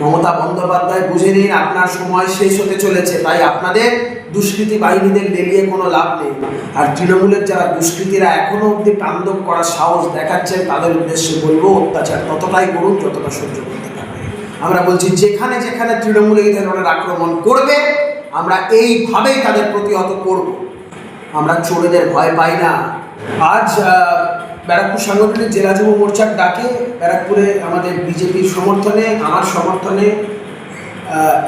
মমতা বন্দ্যোপাধ্যায় বুঝে নিন আপনার সময় শেষ হতে চলেছে, তাই আপনাদের দুষ্কৃতী বাহিনীদের লেলিয়ে কোনো লাভ নেই। আর তৃণমূলের যারা দুষ্কৃতীরা এখনো অবধি তাণ্ডব করার সাহস দেখাচ্ছেন তাদের উদ্দেশ্যে বলবো, অত্যাচার ততটাই করুন যতটা সহ্য করতে পারবে। আমরা বলছি যেখানে যেখানে তৃণমূল এই ধরনের আক্রমণ করবে আমরা এইভাবেই তাদের প্রতিহত করব। আমরা চোরেদের ভয় পাই না। আজ ব্যারাকপুর সাংগঠনিক জেলা যুব মোর্চার ডাকে ব্যারাকপুরে আমাদের বিজেপির সমর্থনে, আমার সমর্থনে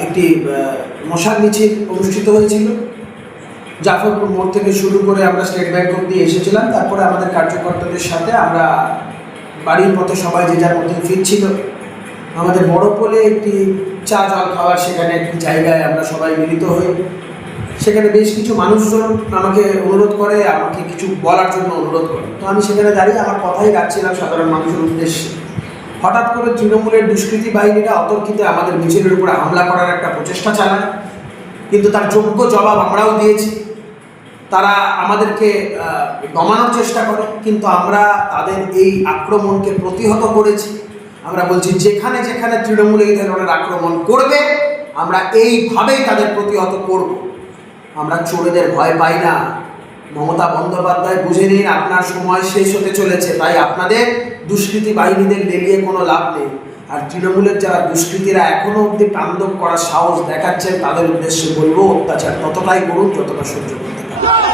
একটি মশাল মিছিল অনুষ্ঠিত হয়েছিল। জাফরপুর মোড় থেকে শুরু করে আমরা স্টেট ব্যাংক অব্দি এসেছিলাম। তারপরে আমাদের কার্যকর্তাদের সাথে আমরা বাড়ির পথে সবাই যে যার মধ্যে ফিরছিল। আমাদের বড় পোলে একটি চা জল খাওয়ার সেখানে একটি জায়গায় আমরা সবাই মিলিত হই। সেখানে বেশ কিছু মানুষজন আমাকে অনুরোধ করে, আমাকে কিছু বলার জন্য অনুরোধ করে। তো আমি সেখানে দাঁড়িয়ে আমার কথাই রাখছিলাম সাধারণ মানুষের উদ্দেশ্যে। হঠাৎ করে তৃণমূলের দুষ্কৃতী বাহিনীরা অতর্কিতে আমাদের মিছিলের উপরে হামলা করার একটা প্রচেষ্টা চালায়, কিন্তু তার যোগ্য জবাব আমরাও দিয়েছি। তারা আমাদেরকে দমানোর চেষ্টা করে, কিন্তু আমরা তাদের এই আক্রমণকে প্রতিহত করেছি। আমরা বলছি যেখানে যেখানে তৃণমূল এই ধরনের আক্রমণ করবে আমরা এইভাবেই তাদের প্রতিহত করব। আমরা চোরেদের ভয় পাই না। মমতা বন্দ্যোপাধ্যায় বুঝে নিন আপনার সময় শেষ হতে চলেছে, তাই আপনাদের দুষ্কৃতী বাহিনীদের লেলিয়ে কোনো লাভ নেই। আর তৃণমূলের যারা দুষ্কৃতীরা এখনো অবধি তাণ্ডব করার সাহস দেখাচ্ছেন তাদের উদ্দেশ্যে বলবো, অত্যাচার ততটাই করুন যতটা সহ্য করতে পারবেন।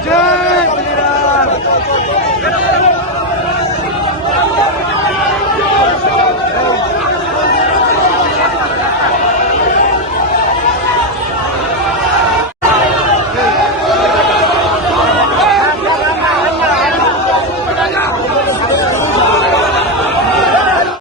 जय श्री राम।